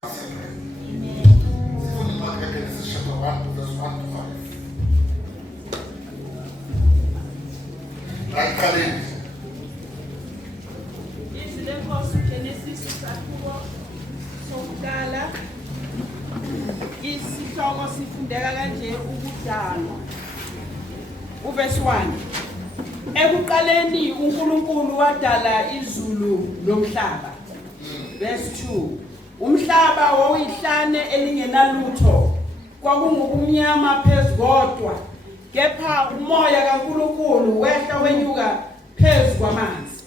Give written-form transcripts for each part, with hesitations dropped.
Genesis chapter 1, verse 1 to 5. Like Khalid. Izwi lenkosi Genesis isahluko sokuqala isihloko sifundeka kanje ukudalwa. Uverse 1. Ekuqaleni uNkulunkulu wadala izulu nomhlaba. Verse 2. Umhlaba wawuyihlane elingenalutho kwakungubumnyama phezgodwa kepha umoya kaNkulunkulu wehla wenyuka phezu kwamanzi.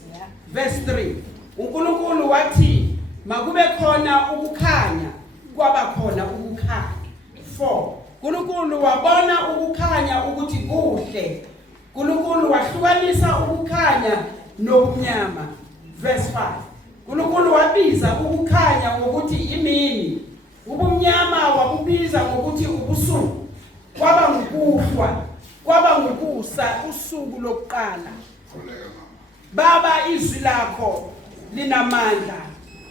Verse 3. uNkulunkulu wathi makube khona ukukhanya kwaba khona ukukhanya. 4. uNkulunkulu wabona ukukhanya ukuthi kuhle. uNkulunkulu wahlukanisa ukukhanya nobumnyama. Verse 5. uNkulunkulu wabiza ukukhanya ngokuthi imini, ubumnyama wabubiza ngokuthi ubusuku. Kwaba ngukuhlwa, kwaba ngukusa usuku lokuqala. Baba, izwi lakho linamandla.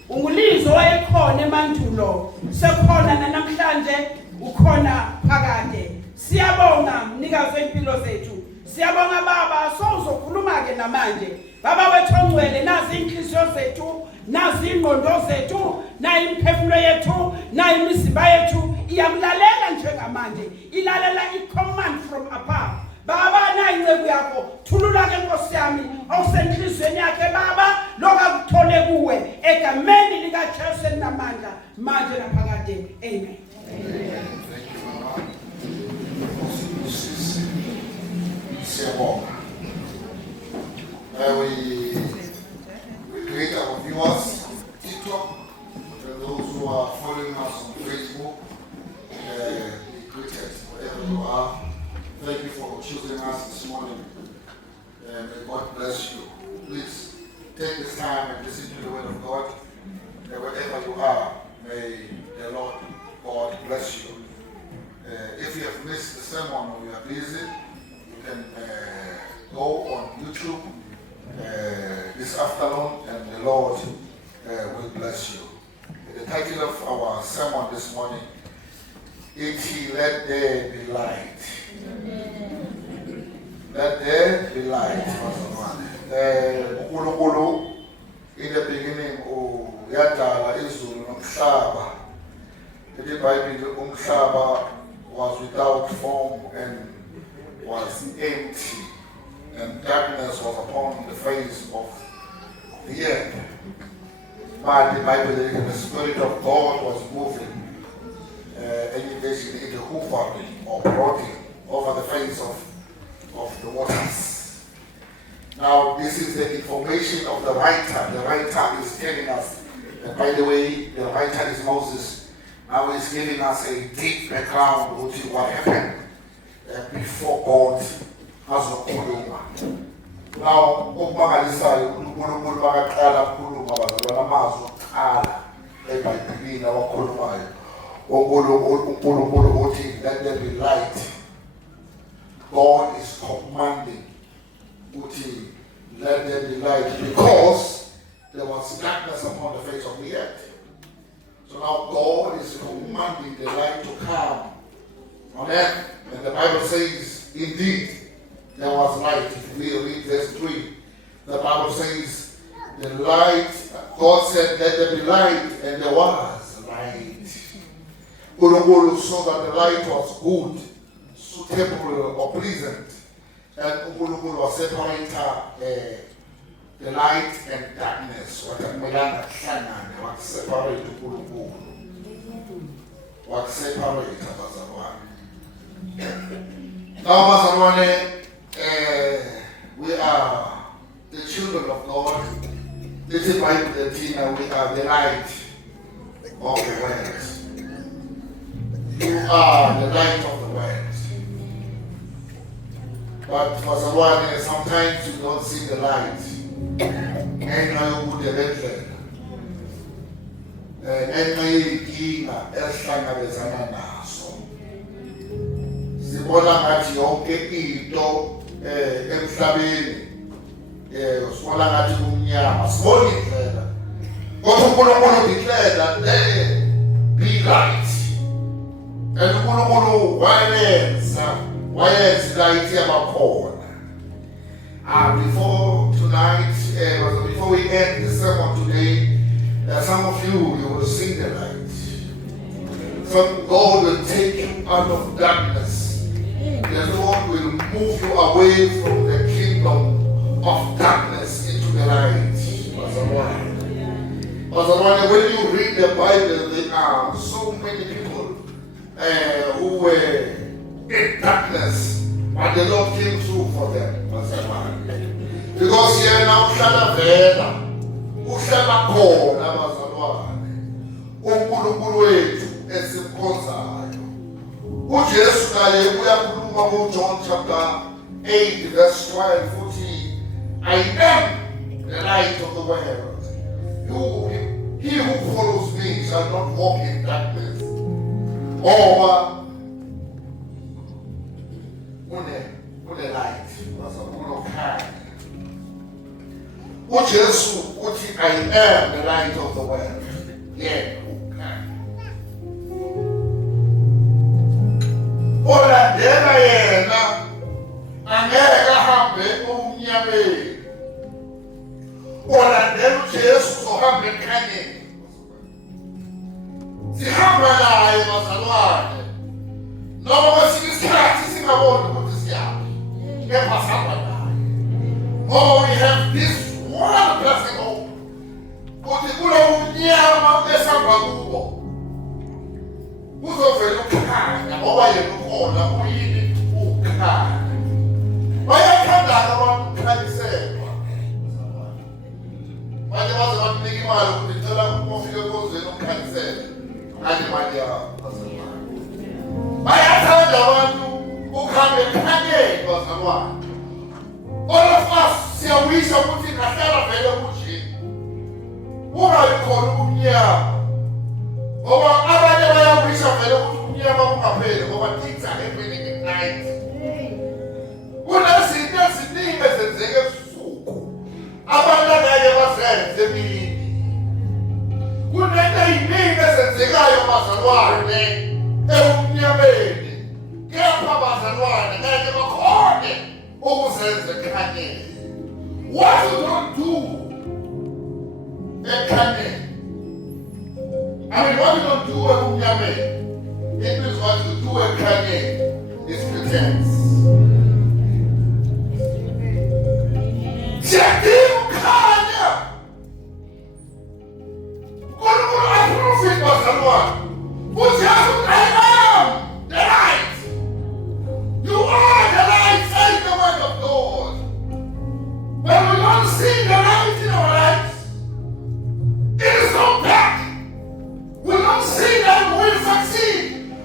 Ungulizo wayekhona emandulo, sekhona namhlanje, ukhona phakade. Siyabonga mnikazi wempilo zethu. Siyabonga Baba, sozokhuluma ke namanje. Baba wethu ongcwele, nazi inhliziyo zethu, nazi ingqondo zethu, nayi imphefumulo yethu, nayi imizimba yethu iyamlalela njengamanje. Ilalela i-command from above. Baba, nayi incebo yakho, thulula ke Nkosi yami awusenhlizweni yakhe Baba, lokakuthole kuwe egameni likaJesu elinamandla manje naphakade. Amen. Amen. Thank you, Mama. Siyabonga. We greet our viewers on TikTok and those who are following us on Facebook. Be greeted wherever you are. Thank you for choosing us this morning. May God bless you. Please take this time and listen to the word of God. Wherever you are, may the Lord God bless you. If you have missed the sermon or you are busy, you can go on YouTube this afternoon and the Lord will bless you. The title of our sermon this morning is Let There Be Light. Let there be light. In the beginning, yadala izulu nomhlaba. The Bible, umhlaba was without form and was empty, and darkness was upon the face of the earth. But the Bible, the Spirit of God was moving, and basically the hovering or brooding over the face of the waters. Now, this is the information of the writer. The writer is telling us, and by the way, the writer is Moses. Now he's giving us a deep background to what happened before God has ukhuluma. Now, ukumangalisayo uNkulunkulu bakaqala ukukhuluma bazalwana amazwi okuqala eBhayibhelini awakhulumayo. uNkulunkulu uthi let there be light. God is commanding uthi let there be light because there was darkness upon the face of the earth. So now God is commanding the light to come on earth. And the Bible says, indeed, there was light. If we read verse 3, the Bible says, the light, God said, let there be light, and there was light. Ulungulu saw that the light was good, suitable or pleasant. And Ulungulu was separating the light and darkness. What separate Ulungulu? What separate abazalwane? Now, abazalwane, we are the children of God. This is Bible 13, we are the light of the world. You are the light of the world. But abazalwane, sometimes you don't see the light. Ngenxa yokudelela ngenxa yeyinkinga esihlangabezana nazo, sibona ngathi yonke into emhlabeni sibona ngathi kumnyama, sibona indlela. Kodwa uNkulunkulu udeclare And uNkulunkulu wayenza light yabakhona. Before tonight, before we end the sermon today, some of you will see the light. Some God will take you out of darkness. The Lord will move you away from the kingdom of darkness into the light. When you read the Bible, there are so many people who were in darkness, but the Lord came through for them. Because here now, uhlala khona abazalwane uNkulunkulu wethu esimkhonzayo. uJesu naye uyakhuluma kuJohn chapter 8 verse 12 futhi, I am the light of the world. He who follows me shall not walk in darkness. Or une light, uJesu uthi, I am the light of the world. Yeah. Olandela yena angeke ahambe umnyameni. Olandela uJesu uzohamba ekhanyeni. Sihamba naye bazalwane. Noma kwesinye isikhathi singaboni ukuthi siyaphi. Kepha sihamba naye. Oh, we have this one blessing hope. Ukuthi kulo umnyama esihamba kubo uzovela ukukhanya ngoba yena ukhona uyini ukukhanya. Bayathanda abantu ukukhanyiselwa. Manje baze bakunika imali ukuthi ngicela ufike ekozweni ukukhanyisela. Hadi mali yabo. Bayathanda abantu ukuhamba ekhanyeni bazalwane. All of us siyawisha ukuthi ngahlala vele kunje. Ungabi khona ubumnyama. Ngoba abanye bayawisha vele ukuthi umnyama kungapheli ngoba things are happening at night. Kunezinto eziningi ezenzeka ebusuku. Abantu angeke bazenze emini. Kunento eziningi ezenzekayo bazalwane ebumnyameni. Kepha bazalwane ngeke bakhone ukuzenza ekhanyeni. What you don't do ekhanyeni. I mean, what you don't do ebumnyameni, it means what you do ekhanyeni is pretense. Siyadinga ukukhanya. uNkulunkulu aprofit bazalwane. Uthi I am the light. You are the light, says the word of God. When we don't see the light in our lives, it is not dark. We don't see that we will succeed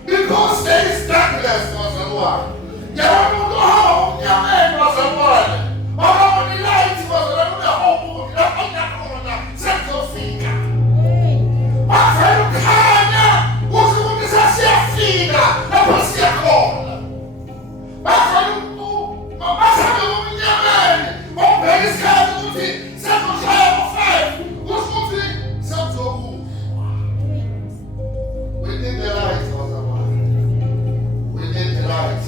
because there is darkness, bazalwane. Yabantu hao nyameni bazalwane. Abantu ni light bazalwane na hope na khona sezofika. Bafela ukukhanya ukuthi sasiyafika lapho siyakhona. Bafela basabe umnyameni obheka isikhathi ukuthi sezoshaya ngo-5 ukuthi sezokufa. We need the light, bazalwane. We need the light.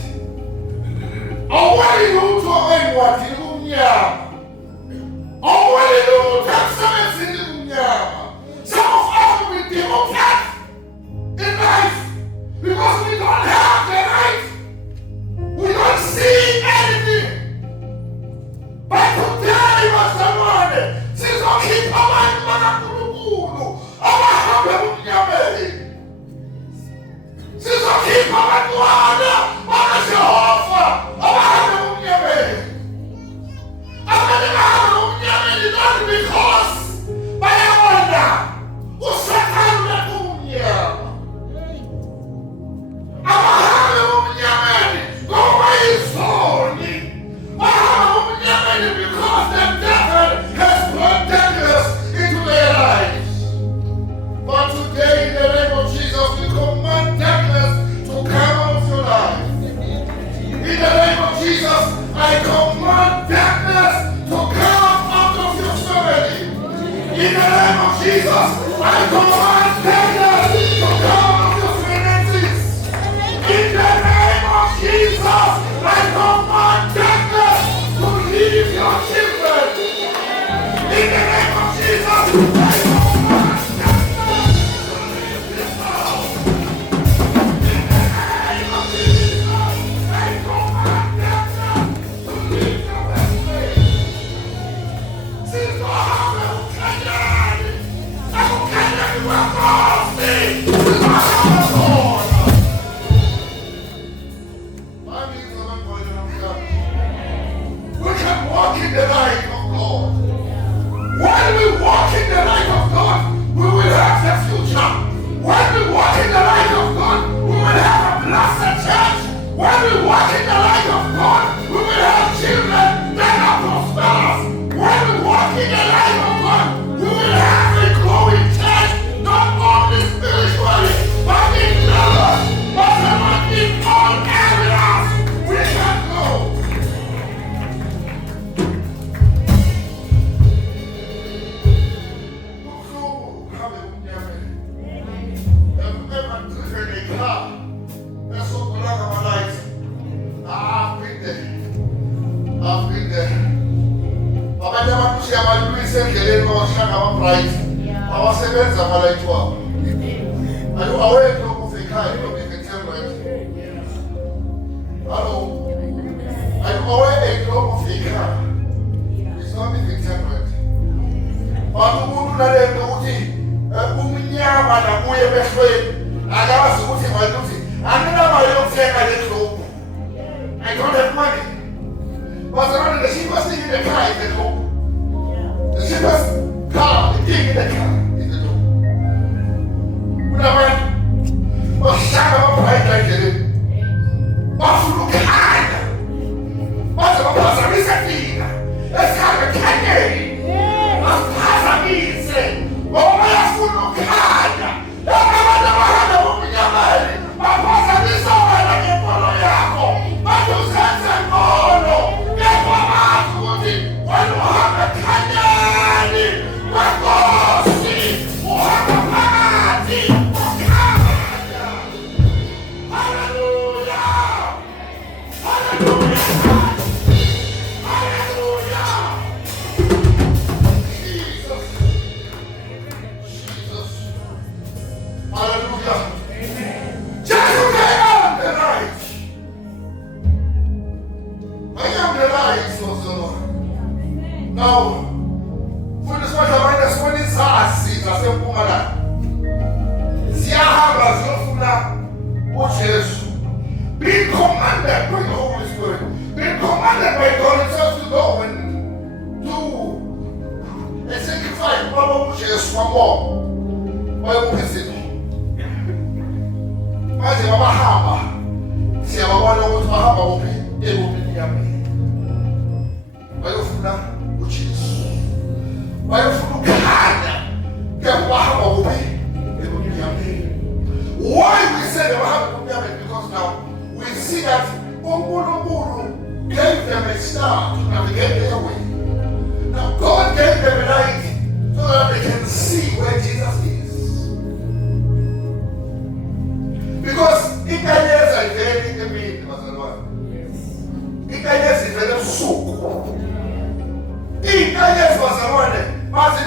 Mas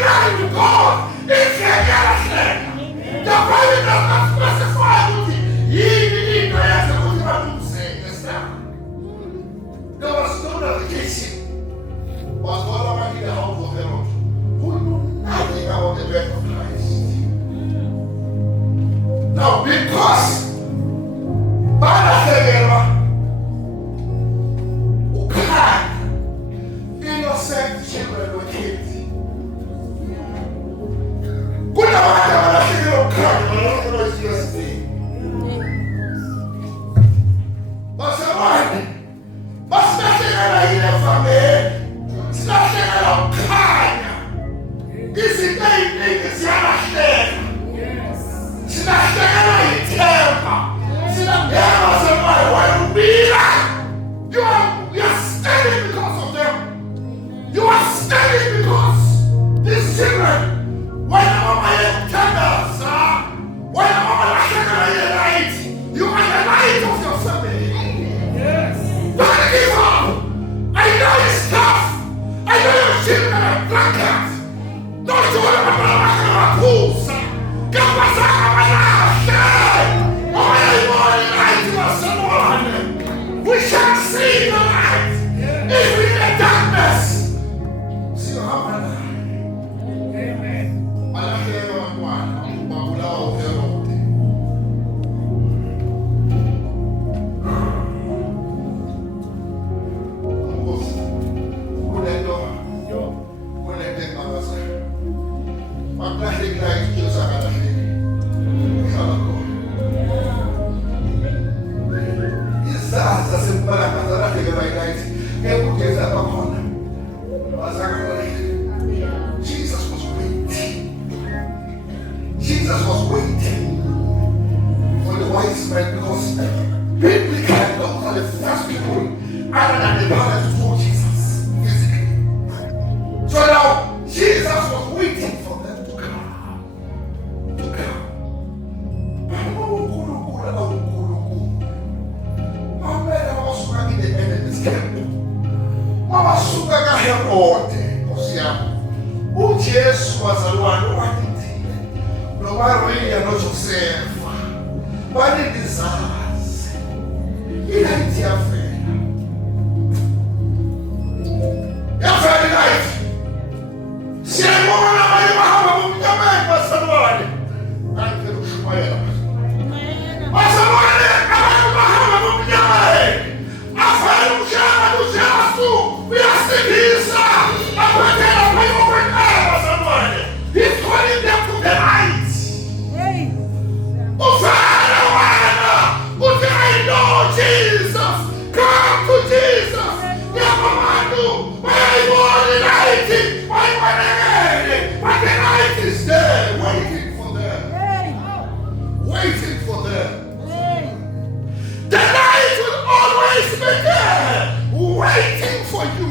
line with God. It's a Galaxy. The Bible does not specify what he there was no navigation. Was all about in the house of Herod, who knew nothing about the birth of Christ. Now, because innocent children were killed. You are standing because of them. You are standing because these children, when I tenders, when light, you are the light of your family. Yes. Don't give up. I know it's tough. I know your children are blankets. Don't you want to be a pools? Come back, we shall see the light, even in the darkness. See what happened? Amen. I like everyone. Jesus was waiting. Jesus was waiting for the wise men because biblically those are the first people other than the parents who told Jesus physically. So now Jesus was waiting for them to come. To come. In the enemy's camp. Mama suka ka Herod, osiamo. Jesus was alone, no Maria, no Joseph. But it is us. It ain't your friend. Your friend night. See a woman of my man was alone. I can smile. Was alone. We are cities. He's calling them to the light. Oh, Father, what I know, Jesus. Come to Jesus. But the light is there, waiting for them. Waiting for them. The light will always be there, waiting for you.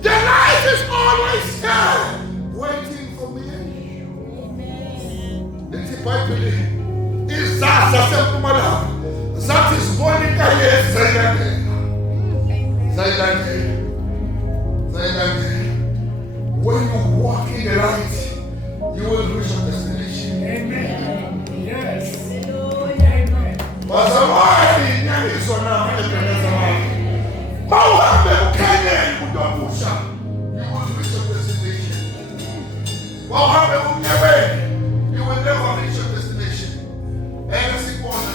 The light is always there, waiting for me and you. The Bible is that is morning again. When you walk in the light, you will reach your destination. Amen. Yes. Amen. You will reach your destination. You will never reach your destination. And as you want to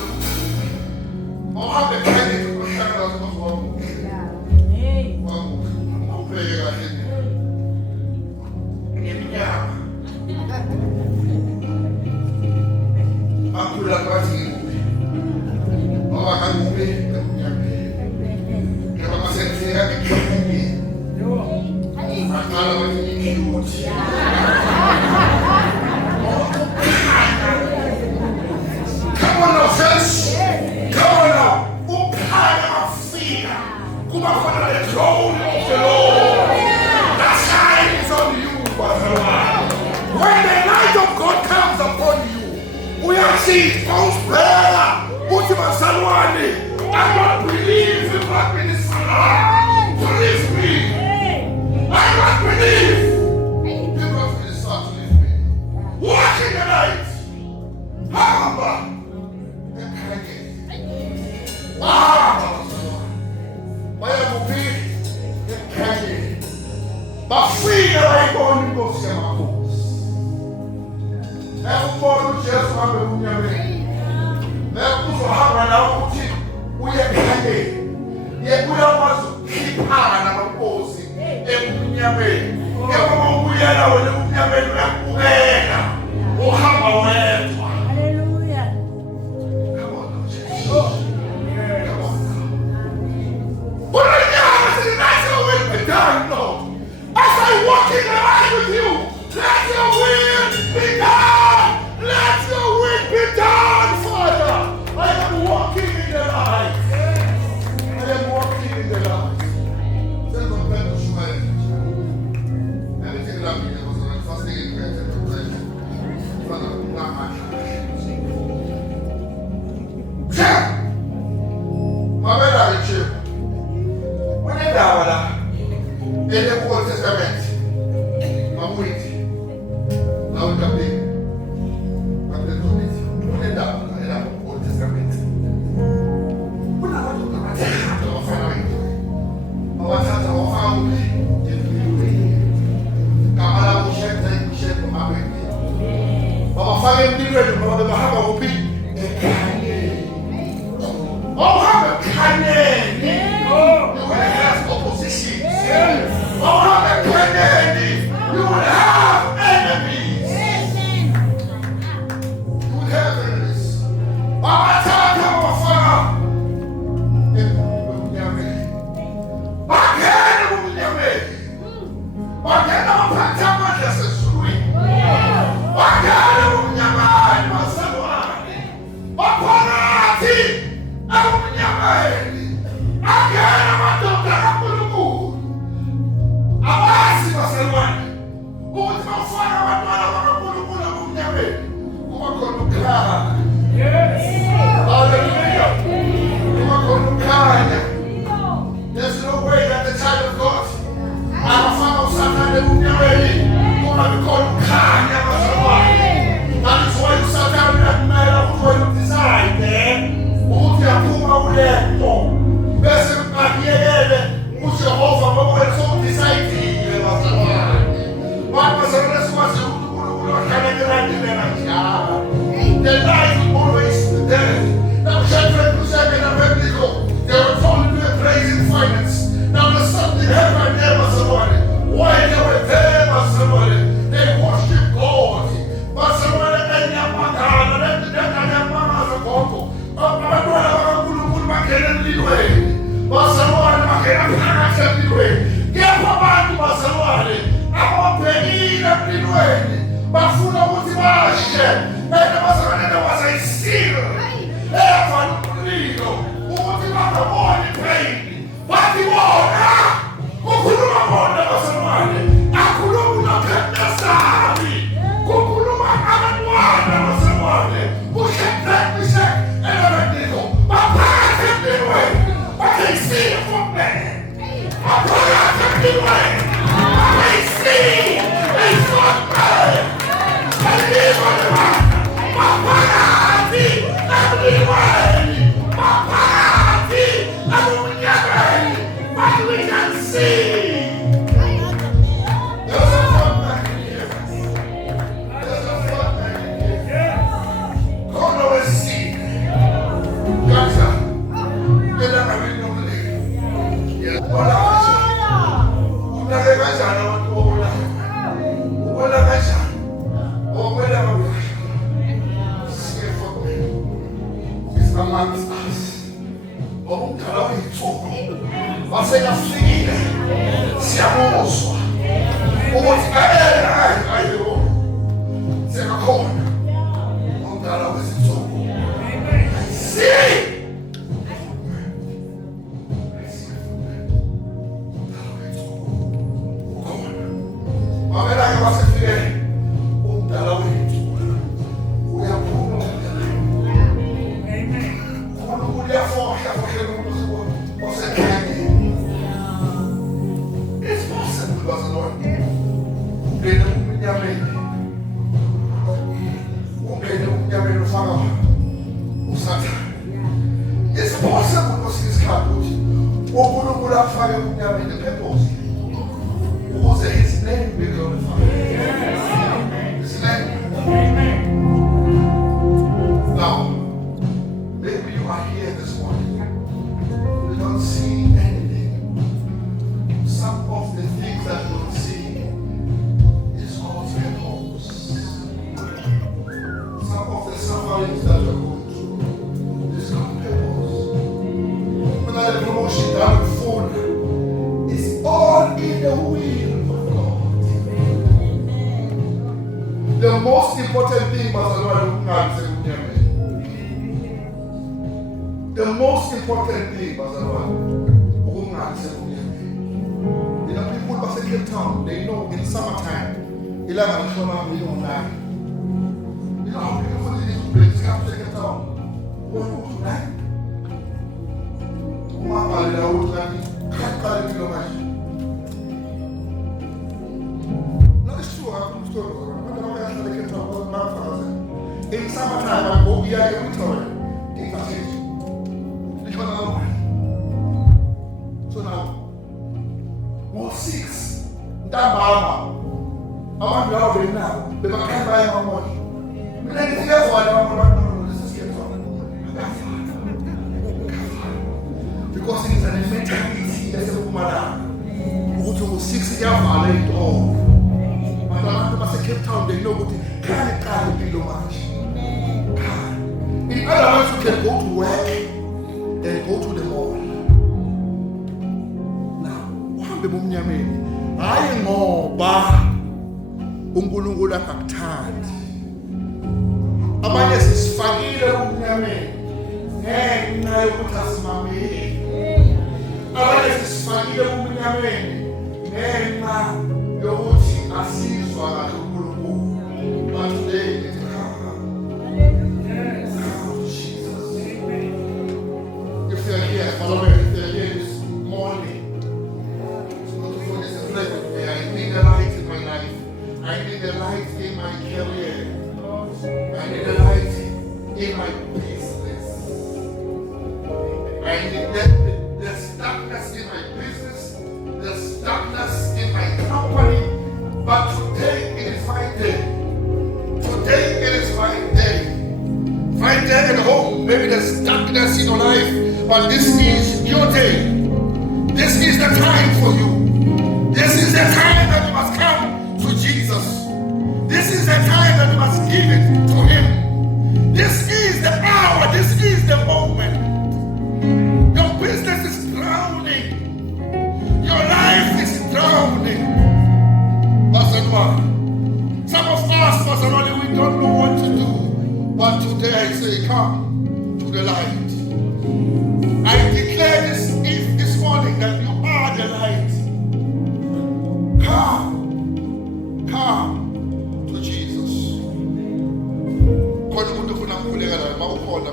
come on now, friends. Come on now. Come up under the throne of the Lord. That shines on you, when the light of God comes upon you, we are seeing false prayer. I don't believe in black ministry. Believe me. I don't believe. amakhosi. Ekubona uJesu hambe kumnyameni. Uzohamba nawe ukuthi uye ekhanyeni. Uyakwazi ukukhiphana namakhosi ebumnyameni. Uma ubuyela wena ebumnyameni uyakubukela. Uhamba wedwa. Hallelujah. Come on, Lord Jesus. Come on now. But right now, let your will be done, Lord. As I walk in the light with you, let your will be done. Let your will be done, Father. I am walking in the light. I am walking in the light. Tell them that to humanity. Everything that we was the first thing in prayer and prayer. Father, not my church. Mabela riche. When I dawala, in the Old Testament, Mamuiti, now we come in. But the two bits, when I dawala, in the Old Testament. When I want to come at the heart of our family, our heart of our family, in the way. Kamala will shed from my baby. Our family, the Mahama will be a oh, have a kindness. You will have opposition. Oh, have a kindness. You will have enemies. You will have enemies. Our time, our Father. Again, our Pantama, yes, it's sweet. Again, there's no way that the child of God, our Father, Son, and the Moon, going to call Kanya. That is why you sat down in that matter of what you decide there. Who can pull out there? Best of my head, who's your offer, but we're so decided. What was the rest was the light will always be there. Now, Shadrach, Meshach, and Abednego, they were told to do a praise in finance. Now, there's something happened there, Maserati. Why they were there, Maserati? They worship God. Maserati, and Yamaka, and Yamama, the Coco. Oh, my brother, Makan Leeway. Maserati, Makan Leeway. Get up, Maserati. I'm a penny and Leeway. Bafuna motivashe. Ena masakana was a seal. Eva nulido. Motivaka moni pain. Wati wona. Kukuluma mona masamane. Akuluma kenda sabi. Kukuluma amanwana masamane. Ushekret mishek. Ena bendigo. Papa kendiwe. What they see from me. Papa kendiwe. What they see is from me. Amongst us, waseyafika siyabuzwa ukuthi ayo sekakhona umdala wesithuko mamela-ke wasefike umdala wethu uyaphuma uyafohla osekhanyeni. It's possible, bazalwane. Ungene umnyameni. Ungene umnyameni ufaka usathane. It's possible kwesinye isikhathi ukuthi uNkulunkulu afake umnyameni purpose ukuze his name be glorified. The most important thing bazalwane the most important thing bazalwane you know, people base Cape Town, they know in summertime ilanga lishona ngiyona. You know how beautiful it is to play Cape Town. What would you like? Umama la uthani khaqala impilo manje. No, it's true. I'm sure. In summertime, I go here every time. In passage. So now, more 6. Ndabama. I want to have it now. But I can't buy my money. But then it's here for no, this is here for because it is an mentality as a woman. Who to 6 years for all. But Cape Town, they know what it can't be much. In other words, you can go to work and go to the mall. Now, I ngoba uNkulunkulu akakuthandi. Abanye sisifakile umnyameni ngenxa yokuthi asimameli. Abanye sisifakile umnyameni ngenxa yokuthi asizwa kahle uNkulunkulu. But today it is Jesus. If you are here, follow me. If you are here this morning, I need a light in my life. I need a light in my career. I need a light in my business. I need there's darkness in my business. There's darkness in my company. But today it is my day. Today it is my day. Right there at home, maybe there's darkness in your life, but this is your day. This is the time for you. This is the time that you must come to Jesus. This is the time that you must give it to Him. This is the hour. This is the moment. Your business is drowning. Your life is drowning. Some of us, Pastor Ronnie, we don't know what to do. But today I say, come to the light. I declare this morning that you are the light. Come to Jesus.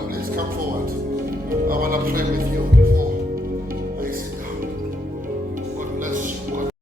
Please come forward. I want to pray with you.